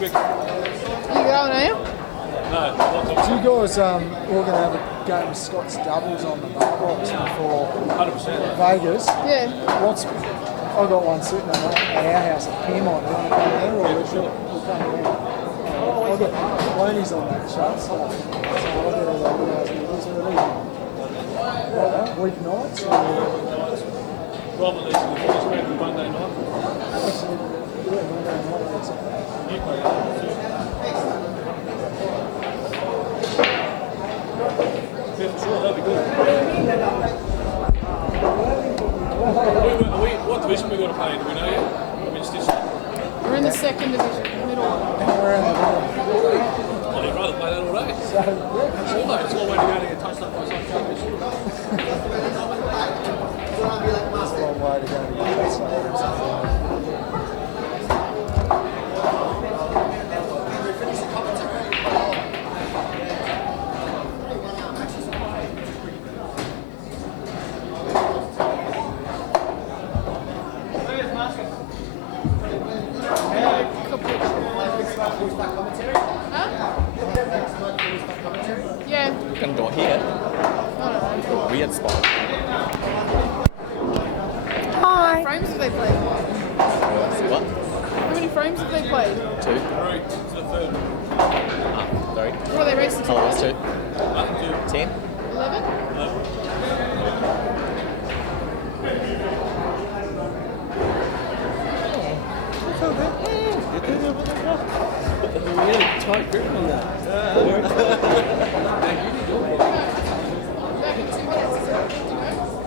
trick. You going, are you? No, Do you guys all going to have a game of Scott's doubles on the bar box before 100%. Vegas? Yeah. I've got one sitting at our house at Piedmont. Do you want to come there or we'll come there? I'll get Loney's on that show, so I'll get all the organised with this. Weeknights? Probably this week Monday night. Actually, yeah, Monday night. You play that. Yeah, for sure, that'd be good. What division we got to play in? Do we know yet? Which division? We're in the second division, middle one. We're in the middle. Oh, you'd rather play that all day. So, yeah, It's all day. It's all way to go to get touched up by some coach. that's a long way to go to get that. So, Yeah. Can go here. I don't know. Weird spot. How many frames have they played? What? How many frames have they played? 2. 3 to the third. 3. What are they racing to? Calabrese 2. 10. 11? We had a tight grip on that. Back in 2 minutes, is it? Do you know?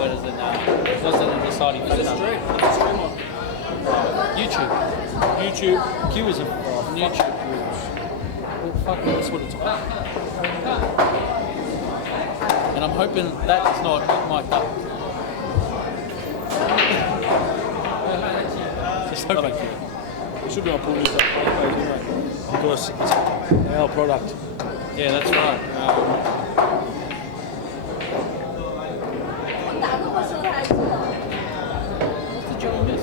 where does it wasn't a deciding It's a factor. stream. It's a stream on YouTube. YouTube. Q is a YouTube. Well, fuck, that's what it's about. And I'm hoping that is not mic'd up. Just No, hoping. thank you. We should be on pulling this up anyway, because it's our product. Yeah, that's right. 打那么深还知道。 What's the job on this?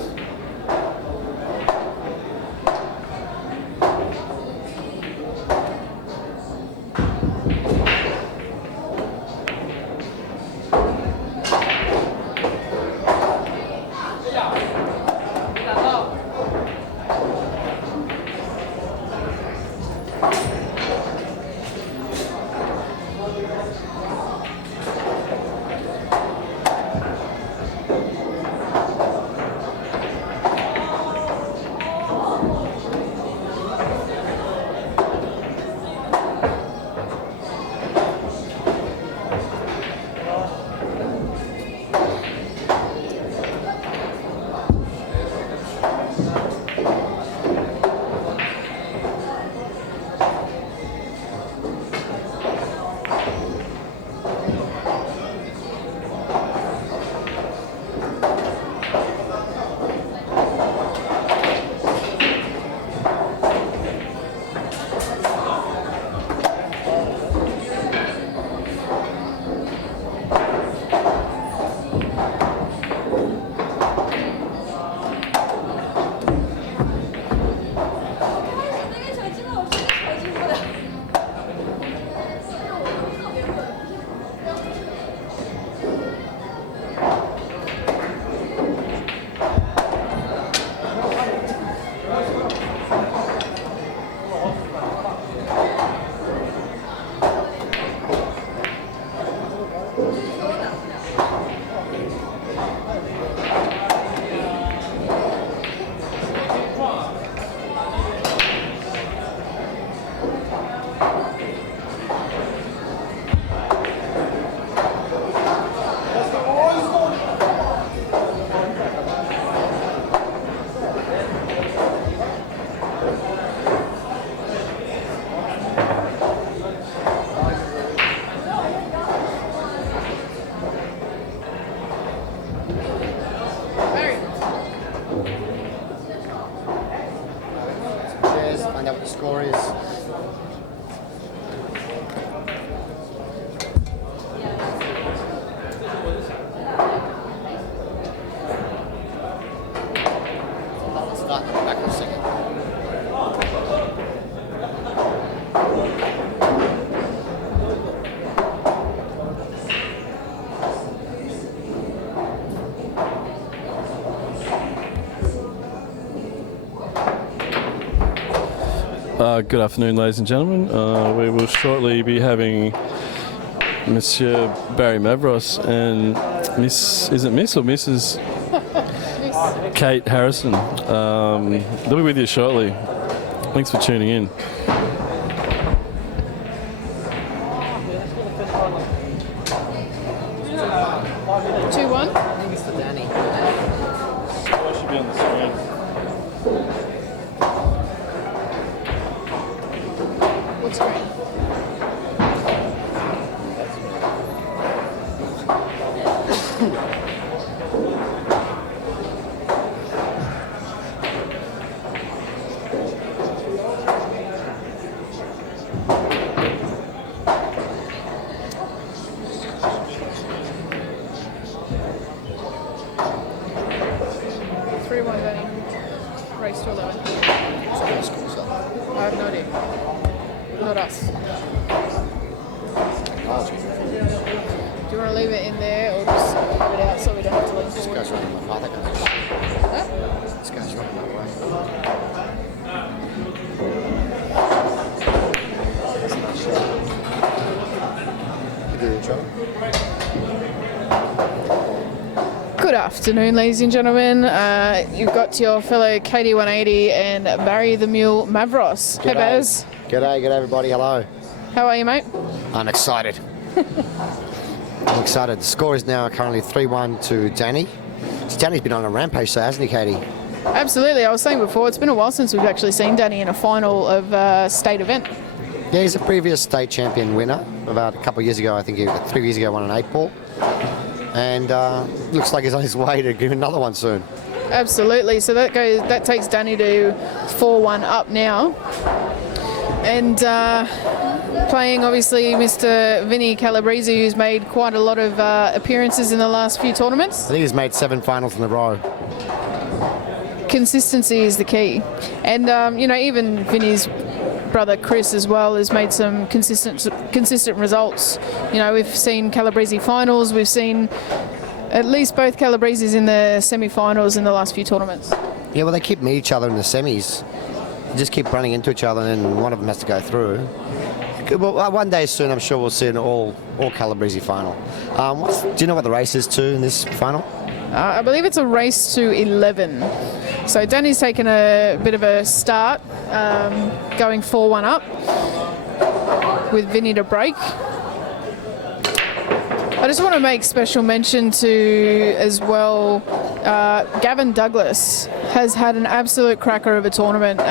Find out what the score is. Start back for a second. Good afternoon, ladies and gentlemen. We will shortly be having Monsieur Barry Mavros and Miss, is it Miss or Mrs. Kate Harrison. They'll be with you shortly. Thanks for tuning in. I should be on the screen. What's green? Race to 11. I have no idea. Not us. Do you want to leave it in there or just have it out so we don't have to lean This forward? goes right in my father. Huh? This goes right in my way. You do your job. Good afternoon, ladies and gentlemen. You've got your fellow Katie 180 and Barry the Mule Mavros. Hey, Baz. G'day, everybody. Hello. How are you, mate? I'm excited. I'm excited. The score is now currently 3-1 to Danny. Danny's been on a rampage, so hasn't he, Katie? Absolutely. I was saying before, it's been a while since we've actually seen Danny in a final of a state event. Yeah, he's a previous state champion winner. About a couple of years ago, I think 3 years ago, won an 8-ball. And looks like he's on his way to give another one soon. Absolutely. So that takes Danny to 4-1 up now. And playing obviously Mr. Vinnie Calabrese, who's made quite a lot of appearances in the last few tournaments. I think he's made 7 finals in a row. Consistency is the key. And, even Vinnie's brother Chris as well has made some consistent results. We've seen Calabrese finals, we've seen at least both Calabreses in the semi-finals in the last few tournaments. Yeah, well, they keep meeting each other in the semis. They just keep running into each other, and then one of them has to go through. Well, one day soon, I'm sure we'll see an all Calabrese final. Do you know what the race is to in this final? I believe it's a race to 11. So Danny's taken a bit of a start, going 4-1 up with Vinnie to break. I just want to make special mention to, as well, Gavin Douglas has had an absolute cracker of a tournament.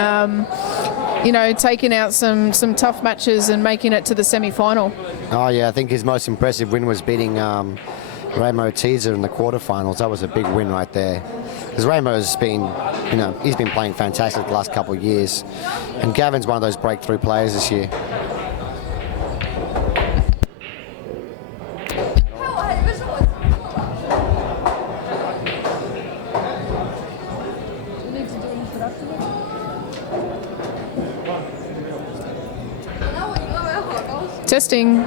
Taking out some tough matches and making it to the semi-final. Oh, yeah, I think his most impressive win was beating Ramo Teaser in the quarterfinals. That was a big win right there. Because Ramo's been, he's been playing fantastic the last couple of years. And Gavin's one of those breakthrough players this year. Testing.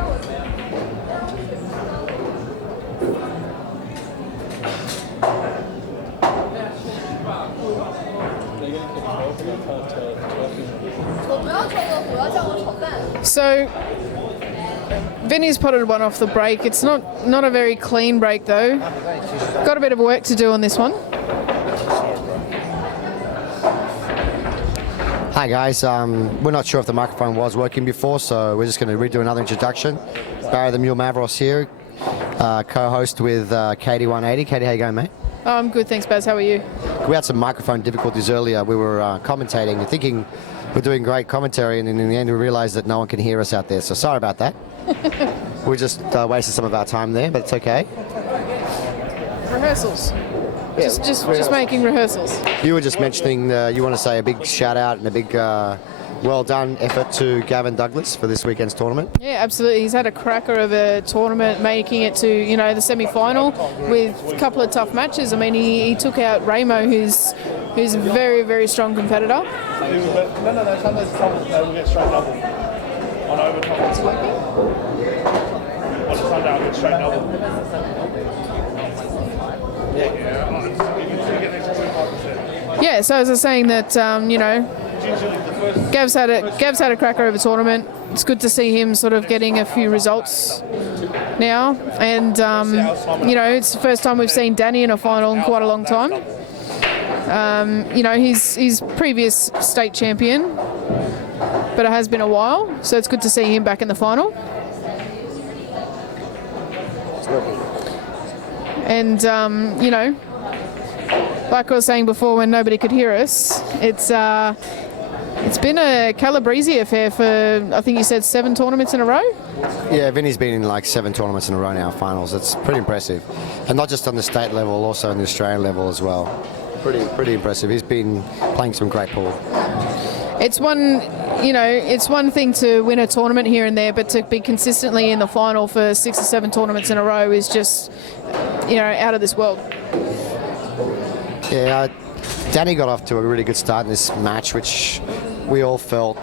So, Vinnie's potted one off the break. It's not a very clean break though. Got a bit of work to do on this one. Hi guys, we're not sure if the microphone was working before, so we're just going to redo another introduction. Barry the Mule Mavros here, co-host with Katie 180. Katie, how you going, mate? Oh, I'm good, thanks, Baz. How are you? We had some microphone difficulties earlier. We were commentating and thinking we're doing great commentary, and in the end we realised that no one can hear us out there, so sorry about that. We just wasted some of our time there, but it's okay. Rehearsals. Just making rehearsals. You were just mentioning you want to say a big shout out and a big well done effort to Gavin Douglas for this weekend's tournament. Yeah, absolutely. He's had a cracker of a tournament, making it to the semi-final with a couple of tough matches. I mean, he took out Ramo, who's a very, very strong competitor. No, sometimes they will get straight double on overtime. On Sunday, I'll get straight double. Yeah, so as I was saying that, Gav's had a cracker of a tournament. It's good to see him sort of getting a few results now, and it's the first time we've seen Danny in a final in quite a long time. He's previous state champion, but it has been a while, so it's good to see him back in the final. And like I was saying before, when nobody could hear us, it's been a Calabrese affair for, I think you said 7 tournaments in a row? Yeah, Vinny's been in like 7 tournaments in a row now, finals. It's pretty impressive. And not just on the state level, also on the Australian level as well. Pretty impressive. He's been playing some great pool. It's one thing to win a tournament here and there, but to be consistently in the final for 6 or 7 tournaments in a row is just, out of this world. Yeah, Danny got off to a really good start in this match, which we all felt.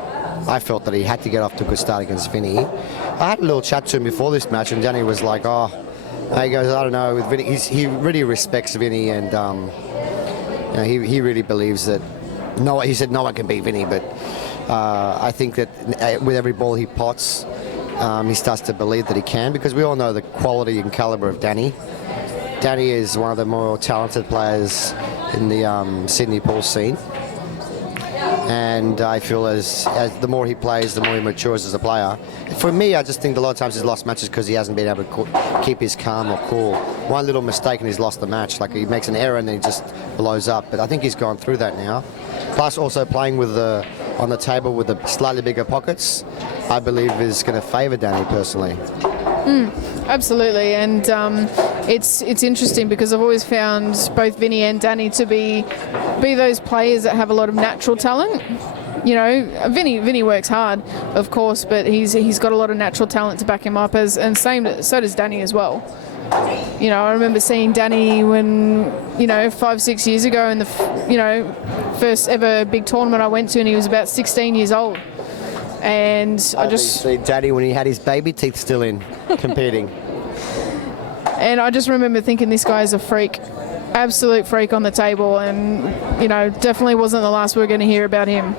I felt that he had to get off to a good start against Vinnie. I had a little chat to him before this match, and Danny was like, he goes, I don't know, with Vinnie, he really respects Vinnie, and he really believes that, he said no one can beat Vinnie, but I think that with every ball he pots, he starts to believe that he can, because we all know the quality and calibre of Danny. Danny is one of the more talented players in the Sydney pool scene. And I feel as the more he plays, the more he matures as a player. For me, I just think a lot of times he's lost matches because he hasn't been able to keep his calm or cool. One little mistake and he's lost the match. Like he makes an error and then he just blows up. But I think he's gone through that now. Plus also playing with on the table with the slightly bigger pockets, I believe is going to favour Danny personally. Absolutely, and it's interesting because I've always found both Vinnie and Danny to be those players that have a lot of natural talent. You know, Vinnie works hard, of course, but he's got a lot of natural talent to back him up, so does Danny as well. You know, I remember seeing Danny when, 5-6 years ago in the first ever big tournament I went to, and he was about 16 years old. And I just see Danny when he had his baby teeth still in, competing. And I just remember thinking this guy is a freak, absolute freak on the table, and definitely wasn't the last we're going to hear about him.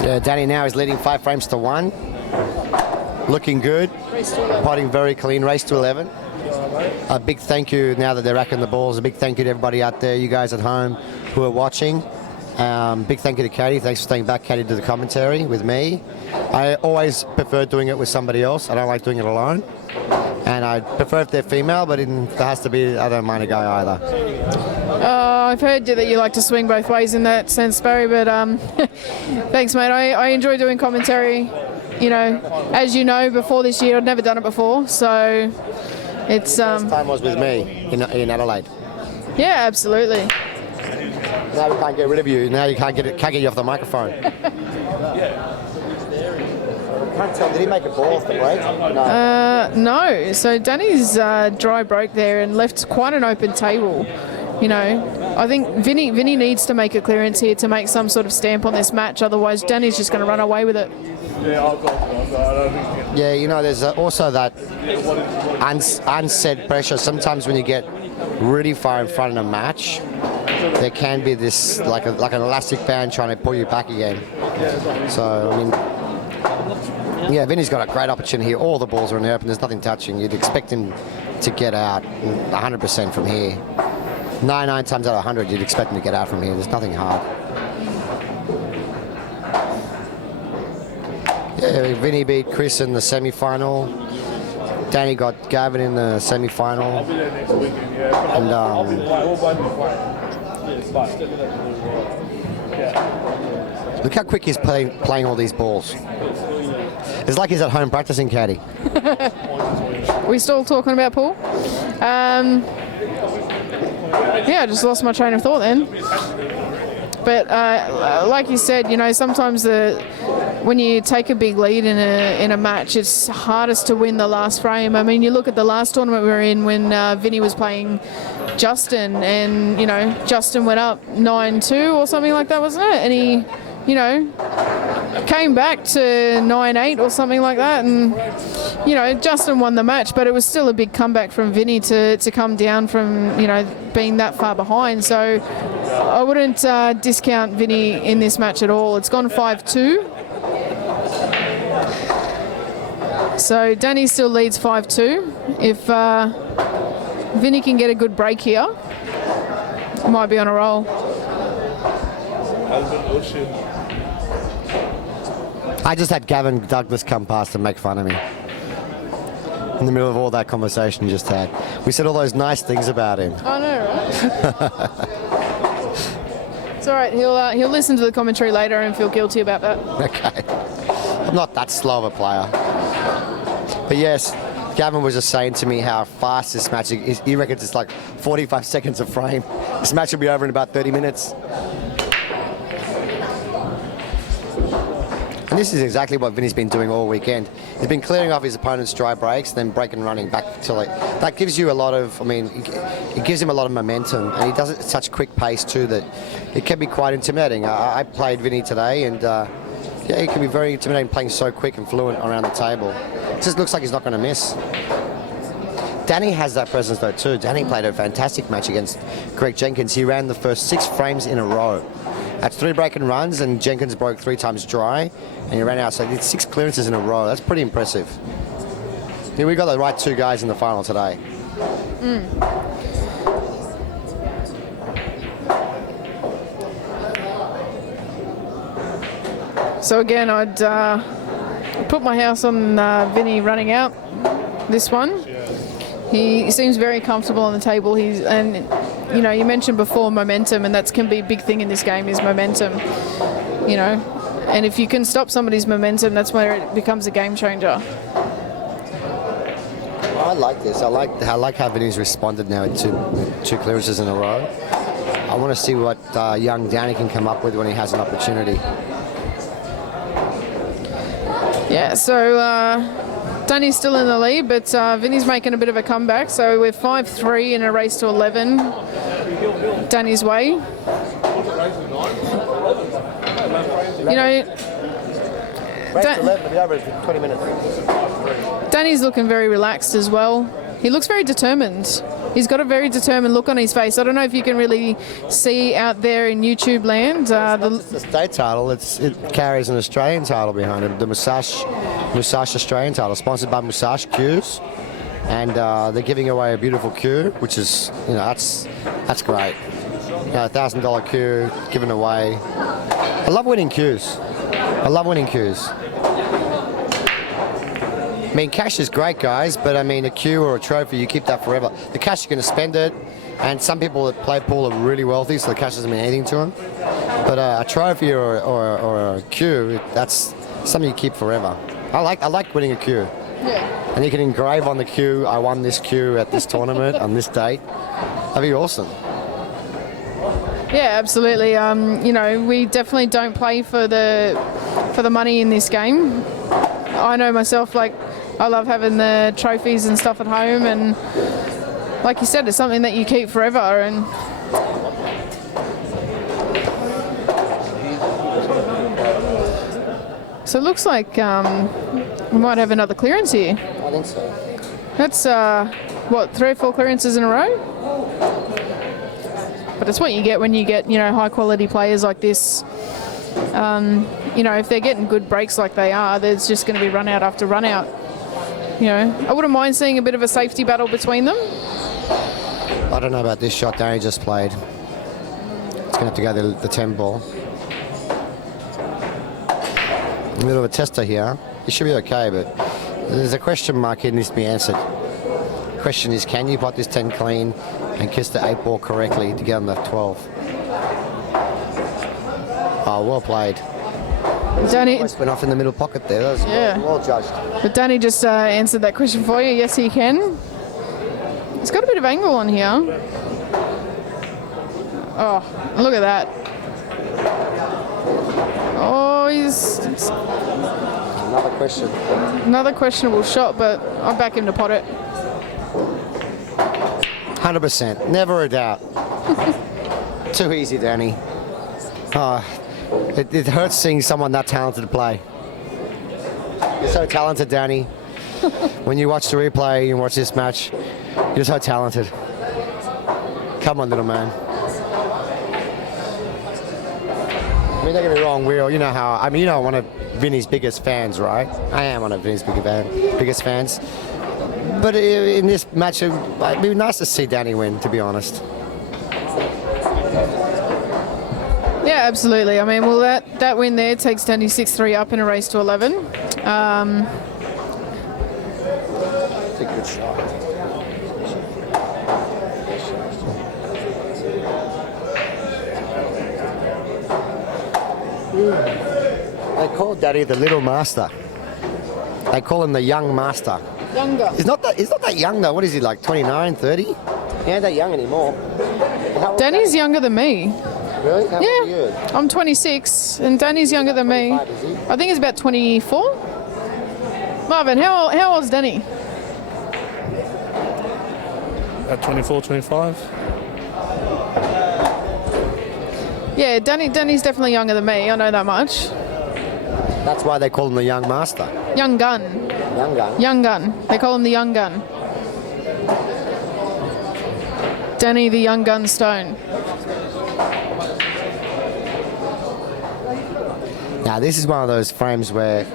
Yeah, Danny now is leading 5 frames to 1. Looking good. Potting very clean. Race to 11. A big thank you now that they're racking the balls. A big thank you to everybody out there, you guys at home who are watching. Big thank you to Katie. Thanks for staying back, Katie, to the commentary with me. I always prefer doing it with somebody else. I don't like doing it alone. And I prefer if they're female, but if there has to be, I don't mind a guy either. I've heard that you like to swing both ways in that sense, Barry, but thanks, mate. I enjoy doing commentary. As you know, before this year, I'd never done it before, so it's... First time was with me in Adelaide. Yeah, absolutely. Now we can't get rid of you. Now you can't get you off the microphone. Can't tell. Did he make a ball off the break? No. No. So Danny's dry broke there and left quite an open table. I think Vinnie needs to make a clearance here to make some sort of stamp on this match. Otherwise, Danny's just going to run away with it. Yeah, there's also that unsaid pressure. Sometimes when you get really far in front in a match, there can be this like an elastic band trying to pull you back again. So, I mean, yeah, Vinny's got a great opportunity here. All the balls are in the open. There's nothing touching. You'd expect him to get out 100% from here. 99 times out of 100, you'd expect him to get out from here. There's nothing hard. Yeah, Vinny beat Chris in the semi-final. Danny got Gavin in the semi-final. And look how quick he's playing all these balls. It's like he's at home practicing, Caddy. We still talking about Paul? Yeah, I just lost my train of thought then. But like you said, sometimes when you take a big lead in a match, it's hardest to win the last frame. I mean, you look at the last tournament we were in when Vinnie was playing Justin, and Justin went up 9-2 or something like that, wasn't it? And he, came back to 9-8 or something like that, and Justin won the match, but it was still a big comeback from Vinnie to come down from being that far behind. So I wouldn't discount Vinnie in this match at all. It's gone 5-2. So Danny still leads 5-2. If Vinnie can get a good break here, might be on a roll. I just had Gavin Douglas come past and make fun of me. In the middle of all that conversation you just had. We said all those nice things about him. I know, right? It's all right. He'll listen to the commentary later and feel guilty about that. Okay. I'm not that slow of a player. But yes, Gavin was just saying to me how fast this match is. He reckons it's like 45 seconds a frame. This match will be over in about 30 minutes. And this is exactly what Vinny's been doing all weekend. He's been clearing off his opponent's dry breaks, then breaking and running back till it. That gives you a lot of, it gives him a lot of momentum, and he does it at such quick pace too that it can be quite intimidating. I played Vinny today, and yeah, it can be very intimidating playing so quick and fluent around the table. It just looks like he's not going to miss. Danny has that presence though too. Danny played a fantastic match against Greg Jenkins. He ran the first 6 frames in a row. That's 3 break and runs, and Jenkins broke 3 times dry, and he ran out. So he did 6 clearances in a row. That's pretty impressive. Yeah, we got the right 2 guys in the final today. So again, I'd put my house on Vinnie running out this one. He seems very comfortable on the table. You know, you mentioned before momentum, and that can be a big thing in this game is momentum. You know, and if you can stop somebody's momentum, that's where it becomes a game changer. I like this. I like how Vinny's responded now with two clearances in a row. I want to see what young Danny can come up with when he has an opportunity. Yeah, so Danny's still in the lead, but Vinny's making a bit of a comeback. So we're 5-3 in a race to 11. Danny's way. You know, Race to 11 will be over in 20 minutes. Danny's looking very relaxed as well. He looks very determined. He's got a very determined look on his face. I don't know if you can really see out there in YouTube land. It's the state title. It carries an Australian title behind it. The Musashi Australian title, sponsored by Musashi Cues, and they're giving away a beautiful cue, which is, you know, that's great. You know, $1,000 cue given away. I love winning cues. I mean, cash is great, guys, but I mean, a cue or a trophy, you keep that forever. The cash, you're going to spend it, and some people that play pool are really wealthy, so the cash doesn't mean anything to them. But a trophy or a cue, that's something you keep forever. I like winning a cue. Yeah. And you can engrave on the cue, I won this cue at this tournament on this date. That'd be awesome. Yeah, absolutely. You know, we definitely don't play for the money in this game. I know myself, like, I love having the trophies and stuff at home, and like you said, it's something that you keep forever. And so it looks like we might have another clearance here. I think so. That's what, 3 or 4 clearances in a row? But it's what you get when you get, you know, high quality players like this. You know, if they're getting good breaks like they are, there's just going to be run out after run out. You know, I wouldn't mind seeing a bit of a safety battle between them. I don't know about this shot Danny just played. It's going to have to go the 10 ball. A bit of a tester here. It should be okay, but there's a question mark here that needs to be answered. The question is, can you pot this 10 clean and kiss the 8 ball correctly to get on the 12? Oh, well played. Danny, Almost went off in the middle pocket there. That was well judged. but Danny just answered that question for you. Yes, he can. It's got a bit of angle on here. Oh, look at that. Oh, Another question. another questionable shot, but I'll back him to pot it. 100%. Never a doubt. Too easy, Danny. It hurts seeing someone that talented play. You're so talented, Danny. When you watch the replay and watch this match, you're so talented. Come on, little man. I mean, don't get me wrong, you know how, I mean, you know, I'm one of Vinny's biggest fans, right? I am one of Vinny's biggest fans. But in this match, it'd be nice to see Danny win, to be honest. Yeah, absolutely. I mean, well, that win there takes Danny 6-3 up in a race to 11. It's a good shot. They call Daddy the little master. They call him the young master. Younger. He's not that young though. What is he, like 29, 30? He ain't that young anymore. Danny's younger than me. Really? How old are you? Yeah, I'm 26, and Danny's younger than me. 25, is he? I think he's about 24. Marvin, how old's Danny? At 24, 25. Yeah, Danny's definitely younger than me. I know that much. That's why they call him the young master. Young gun. Young gun. Young gun. They call him the young gun. Danny the young gun Stone. Now this is one of those frames where,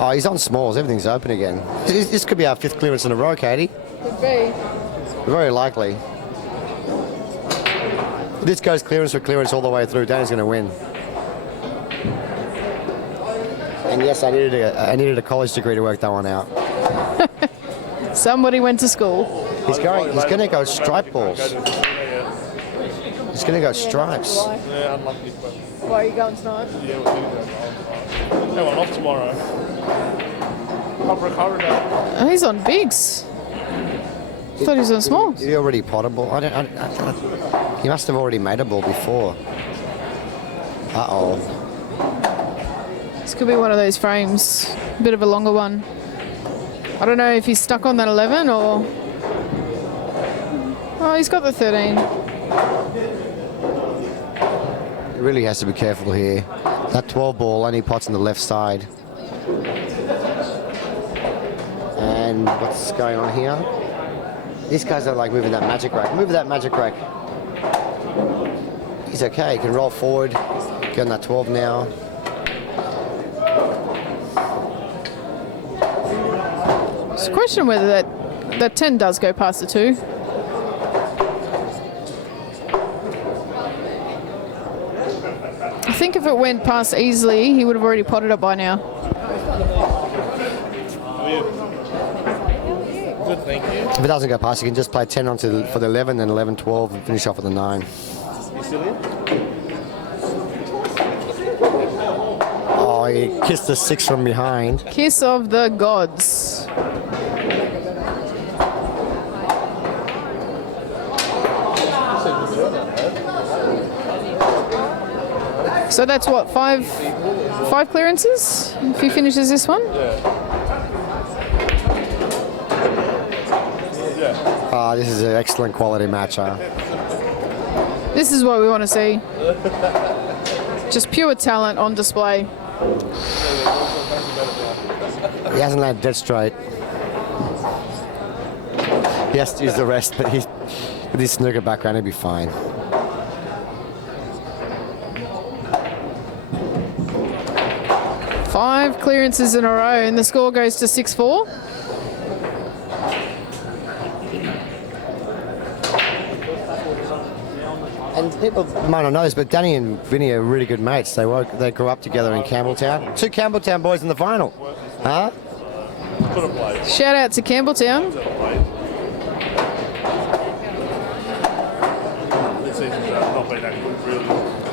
oh, he's on smalls. Everything's open again. This could be our 5th clearance in a row, Katie. Could be. Very likely. If this goes clearance for clearance all the way through, Danny's going to win. And yes, I needed a college degree to work that one out. Somebody went to school. He's going to go stripe balls. He's going to go stripes. Yeah, unlucky. But Why are you going tonight? yeah, we'll do that. Hey, I'm off tomorrow. I've recovered now. Oh, he's on bigs. Thought he was on smalls. He already potted ball. He must have already made a ball before. Uh-oh. This could be one of those frames. A bit of a longer one. I don't know if he's stuck on that 11 or... Oh, he's got the 13. He really has to be careful here. That 12 ball only pots on the left side. And what's going on here? These guys are like moving that magic rack. Move that magic rack. He's okay. He can roll forward. Get on that 12 now. It's a question whether that 10 does go past the 2. I think if it went past easily, he would have already potted it by now. Good, thank you. If it doesn't go past, you can just play 10 onto for the 11, then 11, 12, and finish off with the 9. You still in? Oh, he kissed the 6 from behind. Kiss of the gods. So that's what, five clearances if he finishes this one? This is an excellent quality match. This is what we want to see. Just pure talent on display. He hasn't landed dead straight. He has to use the rest, but with his snooker background, he'll be fine. Five clearances in a row, and the score goes to 6-4. And people might not know this, but Danny and Vinnie are really good mates. They grew up together in Campbelltown. 2 Campbelltown boys in the final. Huh? Could have played. Shout out to Campbelltown. This season's not been that good, really.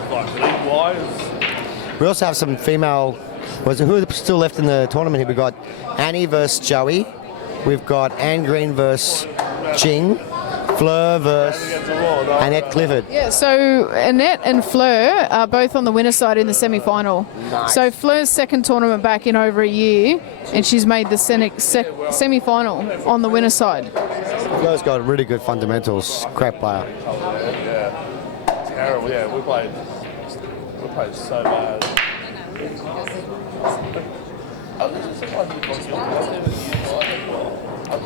Like, league-wise. We also have some female... Who are still left in the tournament here? We've got Annie versus Joey. We've got Anne Green versus Jing. Fleur versus Annette Clifford. Yeah, so Annette and Fleur are both on the winner side in the semi-final. Nice. So Fleur's second tournament back in over a year, and she's made the semi-final on the winner side. Fleur's got really good fundamentals. Crap player. Yeah. Terrible, yeah. We played so bad.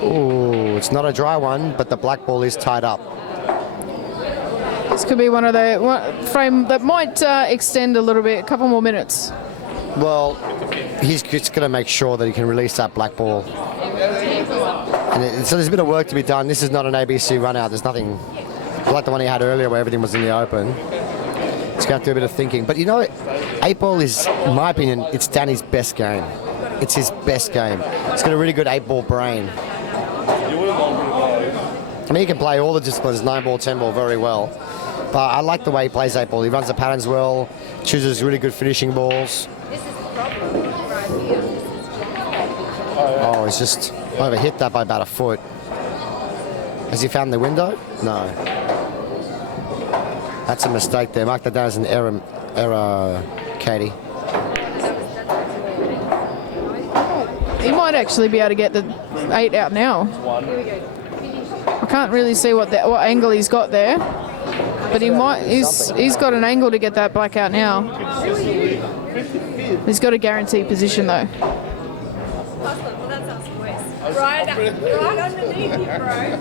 Ooh, it's not a dry one, but the black ball is tied up. This could be one of the frame that might extend a little bit, a couple more minutes. Well, he's just going to make sure that he can release that black ball. So there's a bit of work to be done. This is not an ABC run out. There's nothing like the one he had earlier where everything was in the open. He's going to do a bit of thinking. But you know, 8-ball is, in my opinion, it's Danny's best game. It's his best game. He's got a really good 8-ball brain. I mean, he can play all the disciplines, 9-ball, 10-ball very well. But I like the way he plays 8-ball. He runs the patterns well, chooses really good finishing balls. This is the problem right here. Oh, he's just overhit that by about a foot. Has he found the window? No. That's a mistake there. Mark that down as an error, Katie. He might actually be able to get the 8 out now. I can't really see what angle he's got there, but he might. He's got an angle to get that black out now. He's got a guaranteed position though. Well, that's us boys. Right underneath you, bro.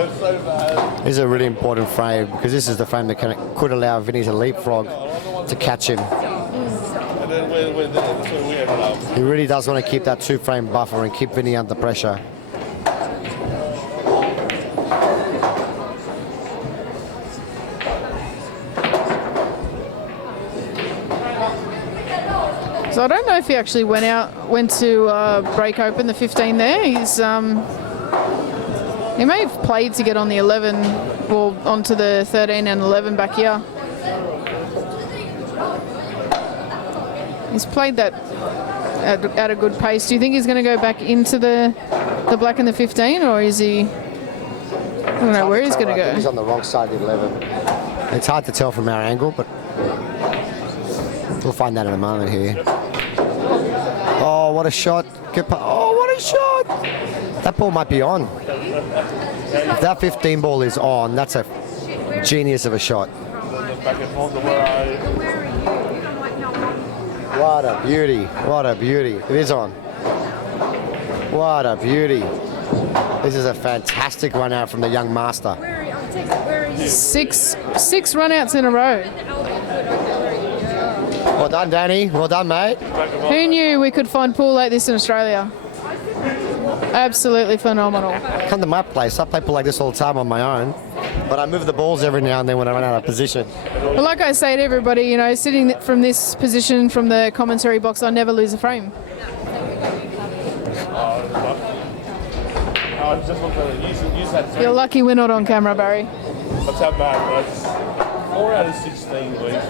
It's so bad. This is a really important frame because this is the frame that could allow Vinnie to leapfrog to catch him. And then that's where we ended up. He really does want to keep that 2-frame buffer and keep Vinnie under pressure. So So I don't know if he actually went to break open the 15 there. He may have played to get on the 11 or onto the 13 and 11 back here. He's played that at a good pace. Do you think he's going to go back into the black and the 15, or is he? I don't know where he's going to go. He's on the wrong side of the 11. It's hard to tell from our angle, but we'll find that in a moment here. Oh, what a shot. Oh, what a shot. That ball might be on. If that 15 ball is on, that's a genius of a shot. What a beauty. What a beauty. It is on. What a beauty. This is a fantastic run out from the young master. Six run-outs in a row. Well done, Danny. Well done, mate. Who knew we could find pool like this in Australia? Absolutely phenomenal. Come to my place. I play pool like this all the time on my own, but I move the balls every now and then when I run out of position. Well, like I say to everybody, you know, sitting from this position from the commentary box, I never lose a frame. You're lucky we're not on camera, Barry. That's how bad it is. 4 out of 16 weeks.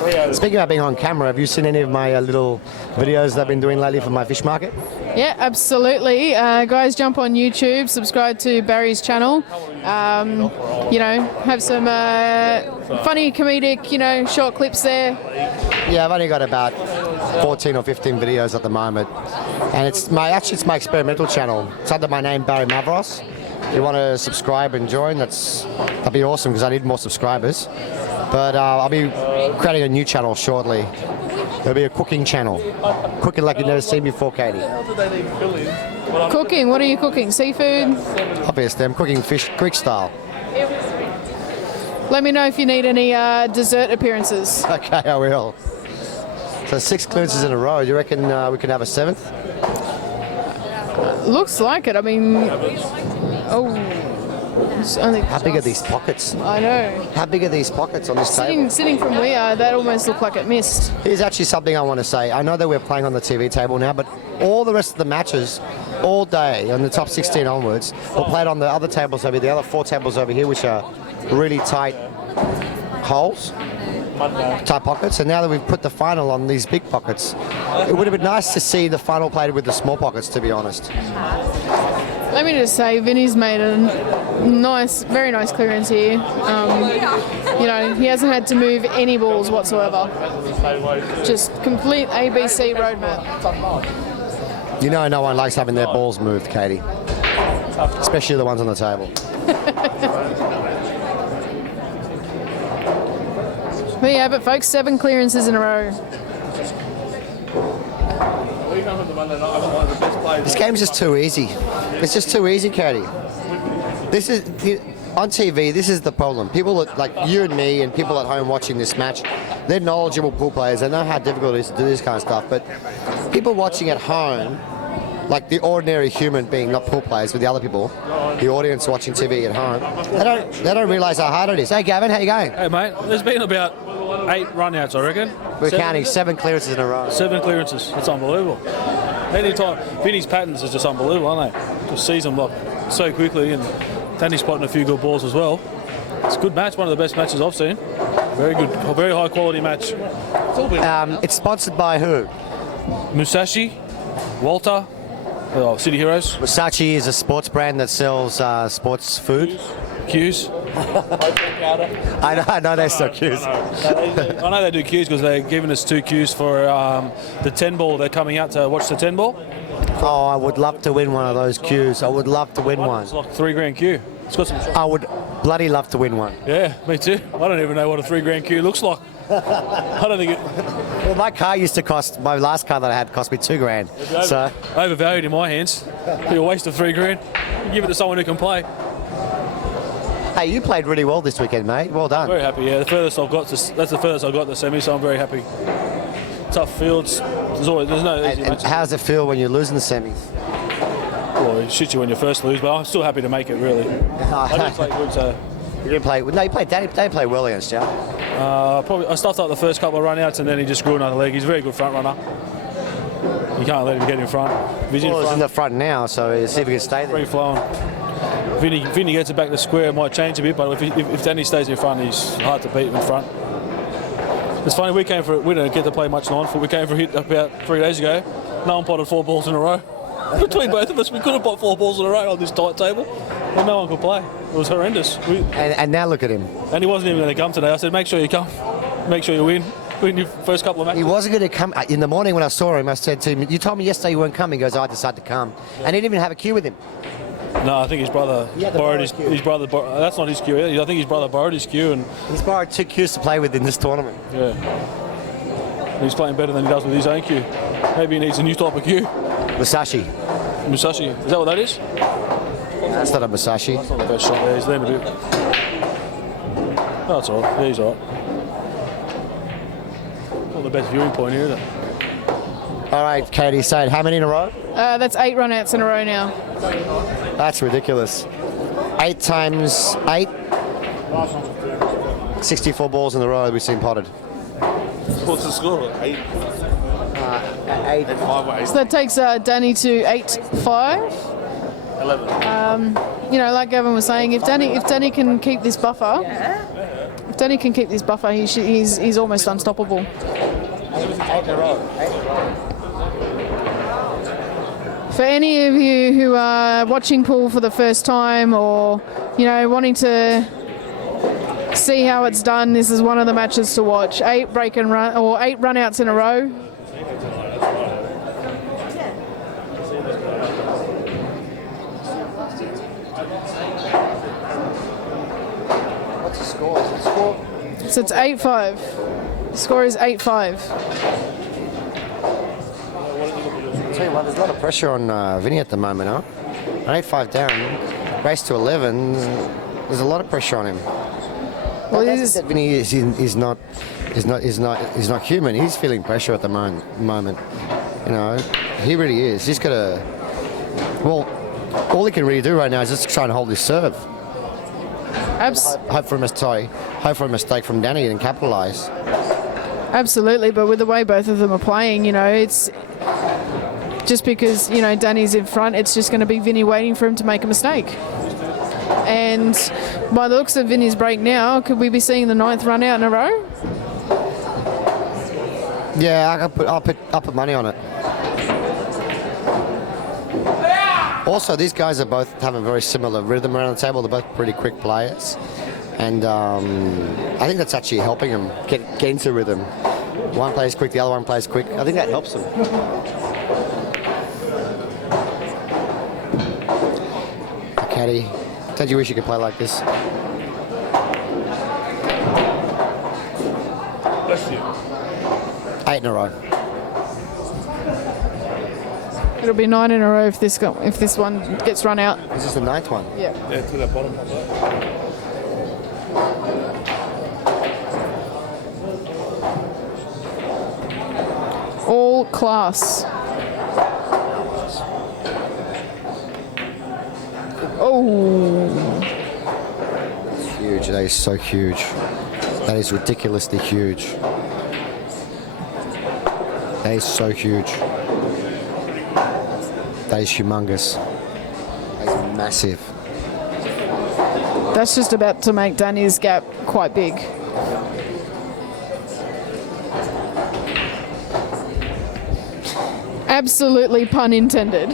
3 out of Speaking about being on camera, have you seen any of my little videos that I've been doing lately for my fish market? Yeah, absolutely. Guys, jump on YouTube, subscribe to Barry's channel. You know, have some funny, comedic, you know, short clips there. Yeah, I've only got about 14 or 15 videos at the moment, and it's my experimental channel. It's under my name, Barry Mavros. If you want to subscribe and join, that'd be awesome because I need more subscribers. But I'll be creating a new channel shortly. It'll be a cooking channel, cooking like you've never seen before, Katie. Cooking? What are you cooking? Seafood? Obviously, I'm cooking fish Greek style. Let me know if you need any dessert appearances. Okay, I will. So 6 clearances in a row. Do you reckon we can have a 7th? Looks like it. I mean, oh. It's only How big are these pockets? I know. How big are these pockets on this table? Sitting from we are, that almost looked like it missed. Here's actually something I want to say. I know that we're playing on the TV table now, but all the rest of the matches, all day, on the top 16 onwards, were played on the other tables over here, the other 4 tables over here, which are really tight holes, tight pockets. And now that we've put the final on these big pockets, it would have been nice to see the final played with the small pockets, to be honest. Let me just say, Vinnie's made a very nice clearance here. You know, he hasn't had to move any balls whatsoever. Just complete ABC roadmap. You know no one likes having their balls moved, Katie. Especially the ones on the table. There you have it, folks. 7 clearances in a row. This game's just too easy. It's just too easy, Katie. This is on TV. This is the problem. People like you and me, and people at home watching this match, they're knowledgeable pool players. They know how difficult it is to do this kind of stuff. But people watching at home, like the ordinary human being, not pool players, but the other people, the audience watching TV at home, they don't realise how hard it is. Hey, Gavin, how you going? Hey, mate. There's been about 8 run-outs, I reckon. We're counting 7 clearances in a row. 7 clearances. That's unbelievable. Anytime. Vinnie's patterns are just unbelievable, aren't they? Just sees them like so quickly, and Danny's spotting a few good balls as well. It's a good match. One of the best matches I've seen. Very good. A very high-quality match. It's sponsored by who? Musashi, Walter, City Heroes. Musashi is a sports brand that sells sports food. Q's. I know they sell Q's. I know they do Q's because they're giving us 2 Q's for the 10 ball. They're coming out to watch the 10 ball. Oh, I would love to win one of those Q's. I would love to win one. It's like $3,000 Q. It's got some. I would bloody love to win one. Yeah, me too. I don't even know what a $3,000 Q looks like. I don't think it. Well, my last car that I had cost me $2,000. So Overvalued in my hands. Be a waste of $3,000. Give it to someone who can play. Hey, you played really well this weekend, mate. Well done. Very happy. Yeah, that's the furthest I've got the semi, so I'm very happy. Tough fields. There's no easy And matches. how does it feel when you lose in the semis? Well, it shoots you when you first lose, but I'm still happy to make it. Really. I don't play good, so He didn't play. No, he played. Danny played well against you. Probably I stuffed up the first couple of run-outs and then he just grew another leg. He's a very good front runner. You can't let him get in front. If he's Well, he's in in the front, front now, so see if he can stay there. free flowing. Vinnie gets it back to square, it might change a bit, but if Danny stays in front, he's hard to beat in front. It's funny, we didn't get to play much 9-foot. We came for a hit about 3 days ago. No one potted 4 balls in a row. Between both of us, we could have pot 4 balls in a row on this tight table, but no one could play. It was horrendous. And now look at him. And he wasn't even going to come today. I said, make sure you come. Make sure you win your first couple of matches. He wasn't going to come. In the morning when I saw him, I said to him, you told me yesterday you weren't coming. He goes, I decided to come. And he didn't even have a queue with him. No, I think his brother borrowed his brother. That's not his cue. I think his brother borrowed his cue, and He's borrowed 2 queues to play with in this tournament. yeah, he's playing better than he does with his own cue. Maybe he needs a new type of cue. Musashi. Musashi, is that what that is? That's not a Musashi. That's not the best shot there. He's leaned a bit. No, it's all right. Yeah, he's all right. Not the best viewing point here, is it? All right, Katie, say it. How many in a row? That's 8 run-outs in a row now. That's ridiculous. 8 times 8. 64 balls in a row we've seen potted. What's the score? 8. 8. 5 or 8. So that takes Danny to 8-5. 11. You know, like Gavin was saying, if Danny can keep this buffer, he's almost unstoppable. 8 in a row. For any of you who are watching pool for the first time, or wanting to see how it's done, this is one of the matches to watch. 8 break and run, or 8 run-outs in a row. What's the score? Is it score? So it's 8-5. The score is 8-5. Tell you what, there's a lot of pressure on Vinnie at the moment, huh? 8-5 down, race to 11. There's a lot of pressure on him. Well, Vinnie is not human. He's feeling pressure at the moment. You know, he really is. He's got to. Well, all he can really do right now is just try and hold his serve. Hope for a mistake from Danny and capitalise. Absolutely, but with the way both of them are playing, it's just because Danny's in front, it's just going to be Vinnie waiting for him to make a mistake. And by the looks of Vinnie's break now, could we be seeing the 9th run out in a row? Yeah, I'll put money on it. Also, these guys are both have a very similar rhythm around the table. They're both pretty quick players, and I think that's actually helping them get into rhythm. One plays quick, the other one plays quick. I think that helps them. Caddy, don't you wish you could play like this? Bless you. 8 in a row. It'll be 9 in a row if this one gets run out. Is this the 9th one? Yeah. Yeah, to the bottom of that. All class. Oh. Huge. That is so huge. That is ridiculously huge. That is so huge. That is humongous. That is massive. That's just about to make Danny's gap quite big. Absolutely pun intended.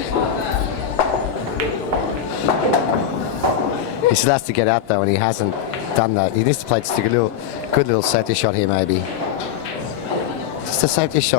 He still has to get out though, and he hasn't done that. He needs to play just a good little safety shot here, maybe. Just a safety shot.